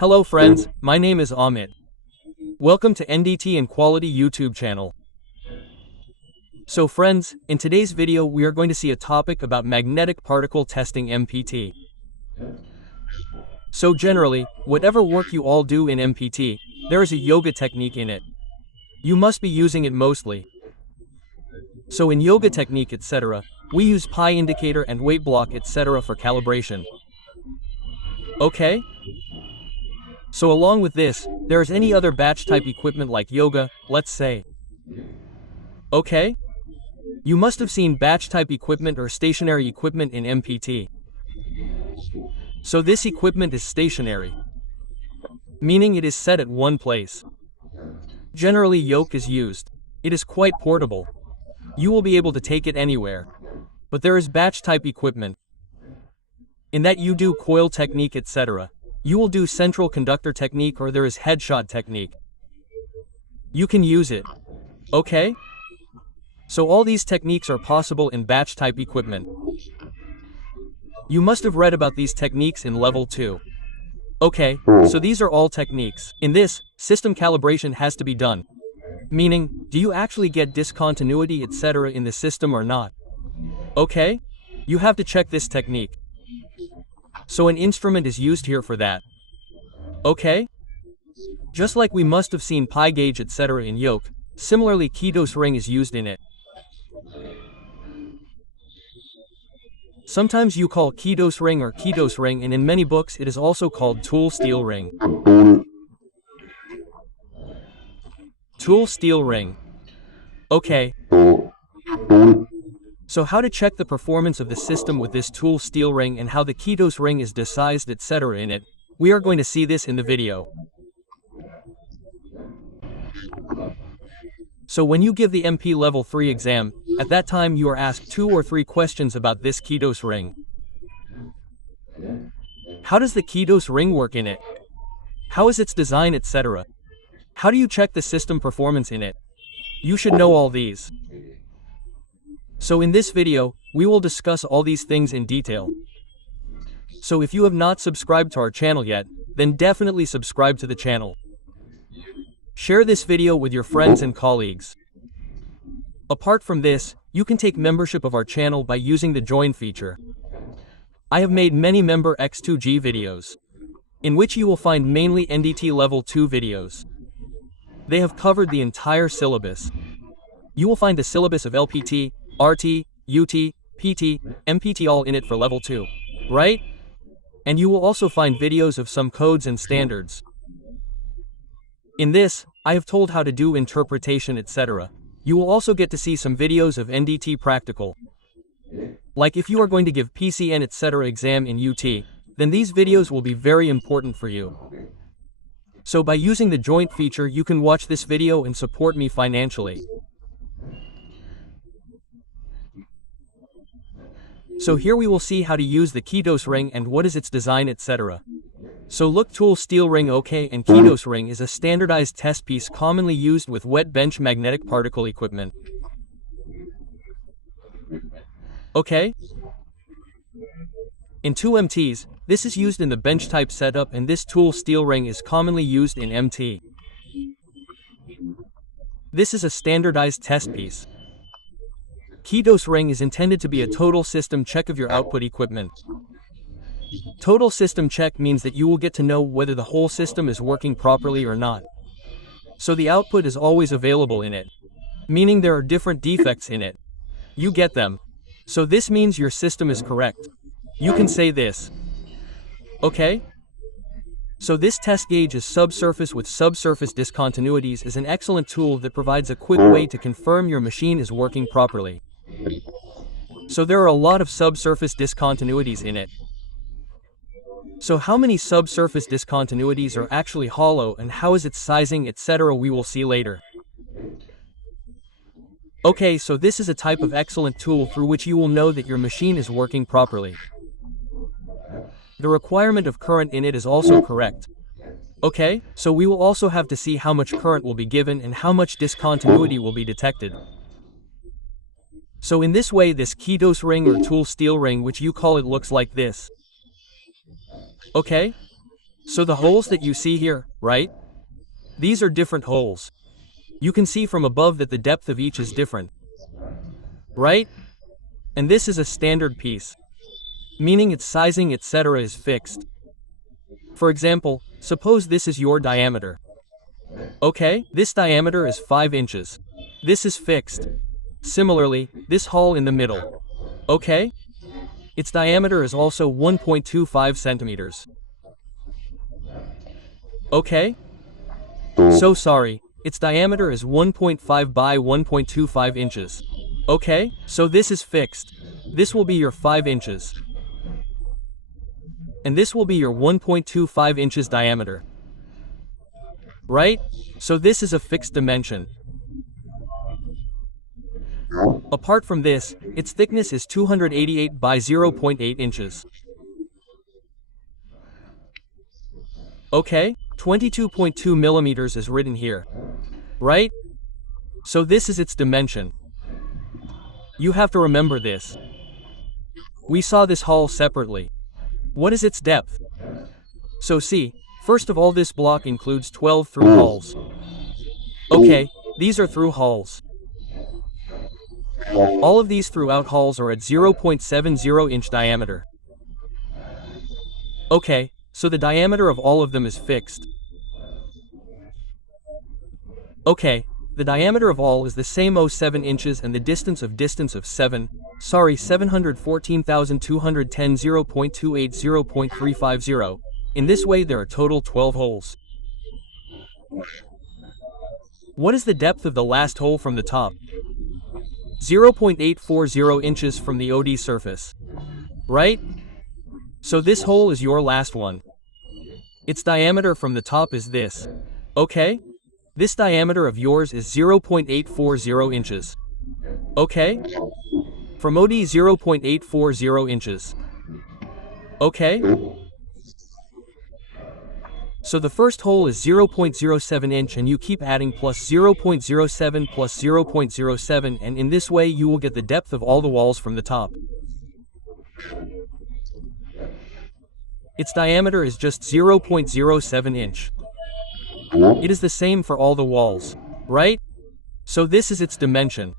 Hello friends, my name is Amit. Welcome to NDT and Quality YouTube channel. So friends, in today's video we are going to see a topic about magnetic particle testing MPT. So generally, whatever work you all do in MPT, there is a yoga technique in it. You must be using it mostly. So in yoga technique etc., we use pi indicator and weight block etc. for calibration. Okay? So along with this, there is any other batch type equipment like yoga, let's say. Okay? You must have seen batch type equipment or stationary equipment in MPT. So this equipment is stationary, meaning it is set at one place. Generally yoke is used. It is quite portable. You will be able to take it anywhere. But there is batch type equipment. In that you do coil technique etc. You will do central conductor technique or there is headshot technique. You can use it. Okay? So all these techniques are possible in batch type equipment. You must have read about these techniques in level 2. Okay, so these are all techniques. In this, system calibration has to be done. Meaning, do you actually get discontinuity etc. in the system or not? Okay? You have to check this technique. So an instrument is used here for that. Okay? Just like we must have seen pi gauge etc. in yoke, similarly Ketos ring is used in it. Sometimes you call Ketos ring or Ketos ring and in many books it is also called tool steel ring. Tool steel ring. Okay. So how to check the performance of the system with this tool steel ring and how the Ketos ring is desized etc. in it, we are going to see this in the video. So when you give the MP level 3 exam, at that time you are asked 2 or 3 questions about this Ketos ring. How does the Ketos ring work in it? How is its design etc.? How do you check the system performance in it? You should know all these. So in this video, we will discuss all these things in detail. So if you have not subscribed to our channel yet, then definitely subscribe to the channel. Share this video with your friends and colleagues. Apart from this, you can take membership of our channel by using the join feature. I have made many member X2G videos, in which you will find mainly NDT level 2 videos. They have covered the entire syllabus. You will find the syllabus of LPT, RT, UT, PT, MPT all in it for level 2, right? And you will also find videos of some codes and standards. In this, I have told how to do interpretation etc. You will also get to see some videos of NDT practical. Like if you are going to give PCN etc. exam in UT, then these videos will be very important for you. So by using the joint feature you can watch this video and support me financially. So here we will see how to use the Ketos ring and what is its design etc. So look, tool steel ring OK, and Ketos ring is a standardized test piece commonly used with wet bench magnetic particle equipment. Okay? In 2MTs, this is used in the bench type setup and this tool steel ring is commonly used in MT. This is a standardized test piece. Ketos ring is intended to be a total system check of your output equipment. Total system check means that you will get to know whether the whole system is working properly or not. So the output is always available in it, meaning there are different defects in it. You get them. So this means your system is correct. You can say this. Okay? So this test gauge is subsurface with subsurface discontinuities is an excellent tool that provides a quick way to confirm your machine is working properly. So there are a lot of subsurface discontinuities in it. So how many subsurface discontinuities are actually hollow and how is its sizing etc. we will see later. Okay, so this is a type of excellent tool through which you will know that your machine is working properly. The requirement of current in it is also correct. Okay, so we will also have to see how much current will be given and how much discontinuity will be detected. So in this way this Ketos ring or tool steel ring which you call it looks like this. Okay? So the holes that you see here, right? These are different holes. You can see from above that the depth of each is different, right? And this is a standard piece, meaning its sizing etc. is fixed. For example, suppose this is your diameter. Okay, this diameter is 5 inches. This is fixed. Similarly, this hole in the middle. Okay? Its diameter is also 1.25 centimeters. Okay? So sorry, its diameter is 1.5 by 1.25 inches. Okay, so this is fixed. This will be your 5 inches. And this will be your 1.25 inches diameter. Right? So this is a fixed dimension. Apart from this, its thickness is 288 by 0.8 inches. Okay, 22.2 millimeters is written here. Right? So this is its dimension. You have to remember this. We saw this hole separately. What is its depth? So see, first of all this block includes 12 through holes. Okay, these are through holes. All of these throughout holes are at 0.70 inch diameter. Okay, so the diameter of all of them is fixed. Okay, the diameter of all is the same 07 inches and the distance of 714,210 0.28 0.350. In this way there are total 12 holes. What is the depth of the last hole from the top? 0.840 inches from the OD surface. Right? So this hole is your last one. Its diameter from the top is this. Okay? This diameter of yours is 0.840 inches. Okay? From OD 0.840 inches. Okay? So the first hole is 0.07 inch and you keep adding plus 0.07 plus 0.07 and in this way you will get the depth of all the walls from the top. Its diameter is just 0.07 inch. It is the same for all the walls, right? So this is its dimension.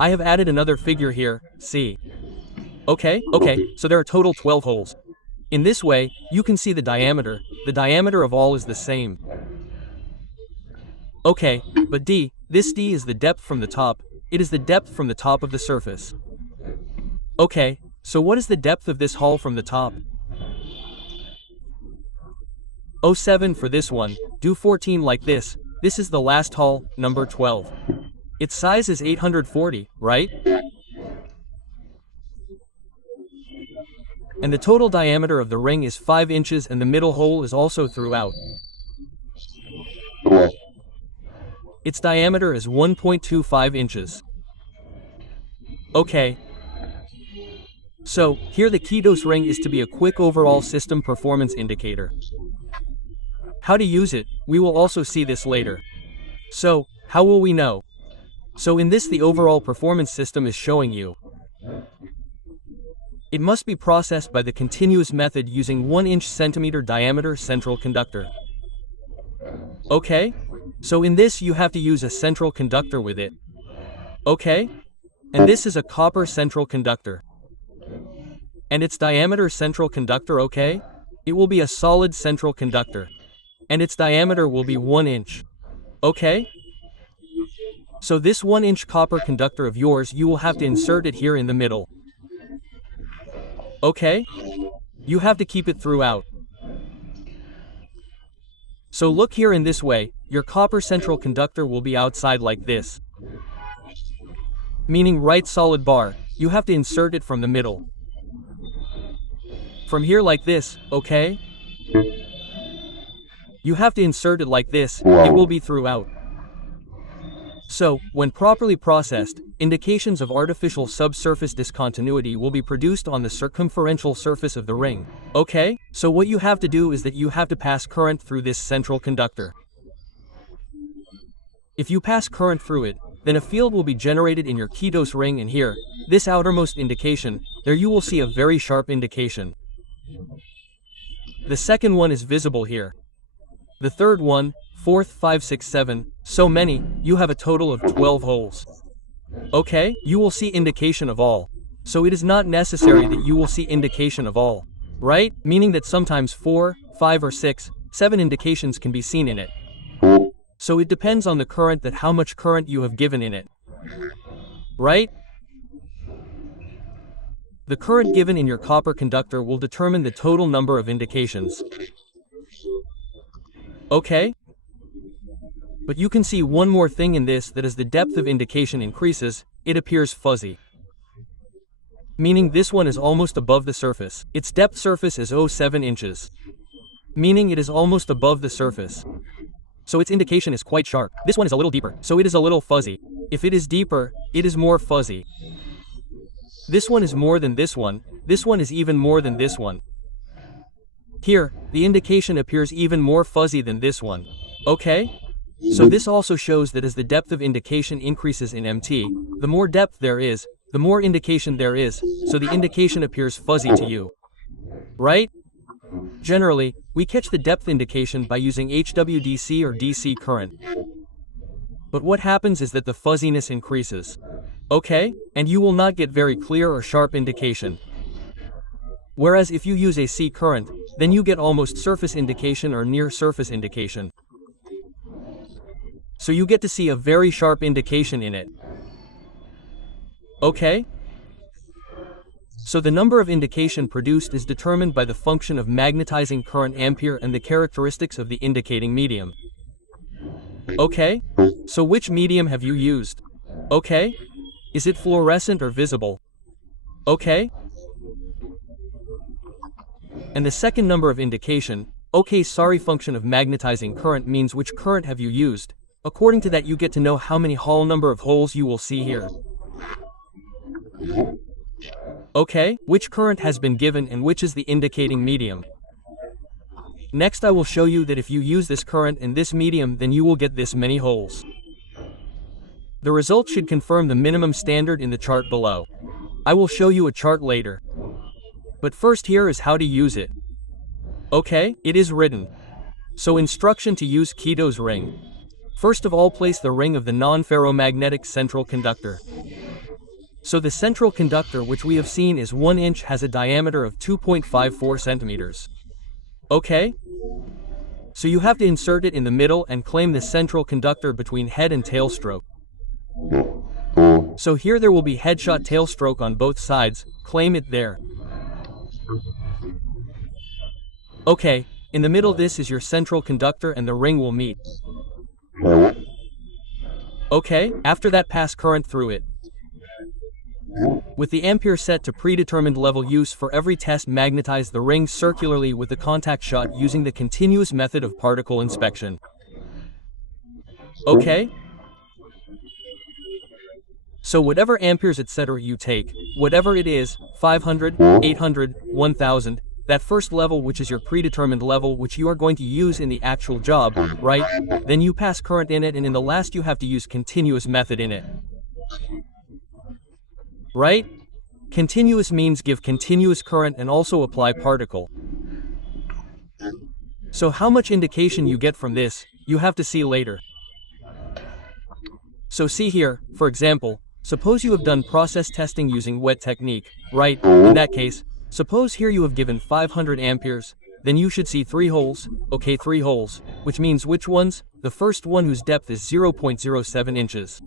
I have added another figure here, see. Okay, so there are total 12 holes. In this way, you can see the diameter of all is the same. Okay, but this D is the depth from the top, it is the depth from the top of the surface. Okay, so what is the depth of this hole from the top? 07 for this one, do 14 like this is the last hole, number 12. Its size is 840, right? And the total diameter of the ring is 5 inches and the middle hole is also throughout. Its diameter is 1.25 inches. Okay. So, here the Ketos ring is to be a quick overall system performance indicator. How to use it, we will also see this later. So, how will we know? So in this the overall performance system is showing you. It must be processed by the continuous method using 1 inch centimeter diameter central conductor. Okay? So in this you have to use a central conductor with it. Okay? And this is a copper central conductor. And its diameter central conductor, okay? It will be a solid central conductor. And its diameter will be 1 inch. Okay? So this 1 inch copper conductor of yours, you will have to insert it here in the middle. Okay? You have to keep it throughout. So look here in this way, your copper central conductor will be outside like this. Meaning right solid bar, you have to insert it from the middle. From here like this, okay? You have to insert it like this, it will be throughout. So, when properly processed, indications of artificial subsurface discontinuity will be produced on the circumferential surface of the ring. Okay? So what you have to do is that you have to pass current through this central conductor. If you pass current through it, then a field will be generated in your Ketos ring, and here, this outermost indication, there you will see a very sharp indication. The second one is visible here. The third one, fourth, 5, 6, 7, so many, you have a total of 12 holes. Okay, you will see indication of all. So it is not necessary that you will see indication of all. Right? Meaning that sometimes 4, 5 or 6, 7 indications can be seen in it. So it depends on the current that how much current you have given in it. Right? The current given in your copper conductor will determine the total number of indications. Okay? But you can see one more thing in this, that as the depth of indication increases, it appears fuzzy. Meaning this one is almost above the surface. Its depth surface is 0.7 inches. Meaning it is almost above the surface. So its indication is quite sharp. This one is a little deeper, so it is a little fuzzy. If it is deeper, it is more fuzzy. This one is more than this one is even more than this one. Here, the indication appears even more fuzzy than this one. Okay? So this also shows that as the depth of indication increases in MT, the more depth there is, the more indication there is, so the indication appears fuzzy to you. Right? Generally, we catch the depth indication by using HWDC or DC current. But what happens is that the fuzziness increases. Okay? And you will not get very clear or sharp indication. Whereas if you use AC current, then you get almost surface indication or near surface indication. So you get to see a very sharp indication in it. Okay? So the number of indication produced is determined by the function of magnetizing current ampere and the characteristics of the indicating medium. Okay? So which medium have you used? Okay? Is it fluorescent or visible? Okay? And the second number of indication, function of magnetizing current means which current have you used. According to that you get to know how many Hall number of holes you will see here. Okay, which current has been given and which is the indicating medium. Next I will show you that if you use this current in this medium then you will get this many holes. The result should confirm the minimum standard in the chart below. I will show you a chart later. But first here is how to use it. Okay, it is written. So instruction to use Ketos ring. First of all place the ring of the non-ferromagnetic central conductor. So the central conductor which we have seen is 1 inch has a diameter of 2.54 centimeters. Okay? So you have to insert it in the middle and claim the central conductor between head and tail stroke. So here there will be headshot tail stroke on both sides, claim it there. Okay, in the middle this is your central conductor and the ring will meet. Okay, after that pass current through it. With the ampere set to predetermined level use for every test magnetize the ring circularly with the contact shot using the continuous method of particle inspection. Okay? So whatever amperes etc. you take, whatever it is, 500, 800, 1000, that first level which is your predetermined level which you are going to use in the actual job, right? Then you pass current in it and in the last you have to use continuous method in it. Right? Continuous means give continuous current and also apply particle. So how much indication you get from this, you have to see later. So see here, for example, suppose you have done process testing using wet technique, right? In that case, suppose here you have given 500 amperes, then you should see 3 holes, okay 3 holes, which means which ones? The first one whose depth is 0.07 inches.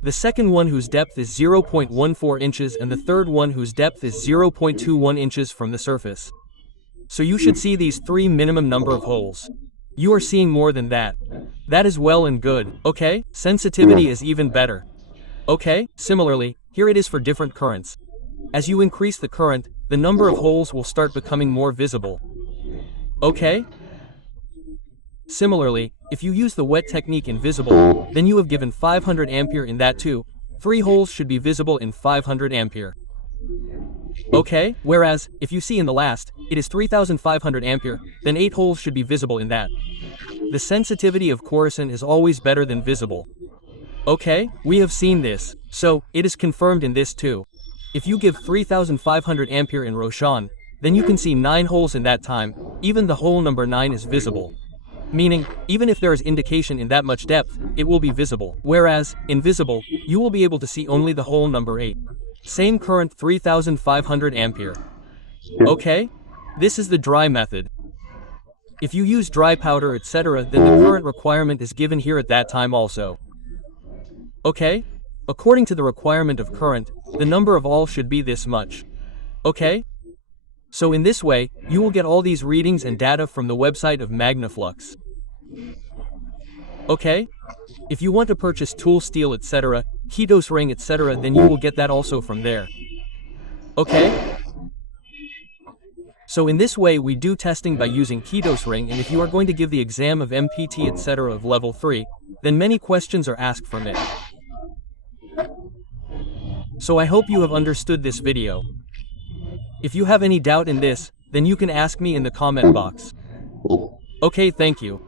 The second one whose depth is 0.14 inches and the third one whose depth is 0.21 inches from the surface. So you should see these 3 minimum number of holes. You are seeing more than that. That is well and good, okay? Sensitivity is even better. Okay, similarly, here it is for different currents. As you increase the current, the number of holes will start becoming more visible. Okay? Similarly, if you use the wet technique in visible, then you have given 500 ampere in that too. 3 holes should be visible in 500 ampere. Okay, whereas, if you see in the last, it is 3500 ampere, then 8 holes should be visible in that. The sensitivity of Coruscant is always better than visible. Okay, we have seen this, so, it is confirmed in this too. If you give 3500 ampere in Roshan, then you can see 9 holes in that time, even the hole number 9 is visible. Meaning, even if there is indication in that much depth, it will be visible. Whereas, invisible, you will be able to see only the hole number 8. Same current 3500 ampere. Okay? This is the dry method. If you use dry powder etc., then the current requirement is given here at that time also. Okay? According to the requirement of current, the number of all should be this much. Okay? So in this way, you will get all these readings and data from the website of Magnaflux. Okay? If you want to purchase tool steel etc., Ketos ring etc., then you will get that also from there. Okay? So in this way we do testing by using Ketos ring, and if you are going to give the exam of MPT etc. of level 3, then many questions are asked from it. So I hope you have understood this video. If you have any doubt in this, then you can ask me in the comment box. Okay, thank you.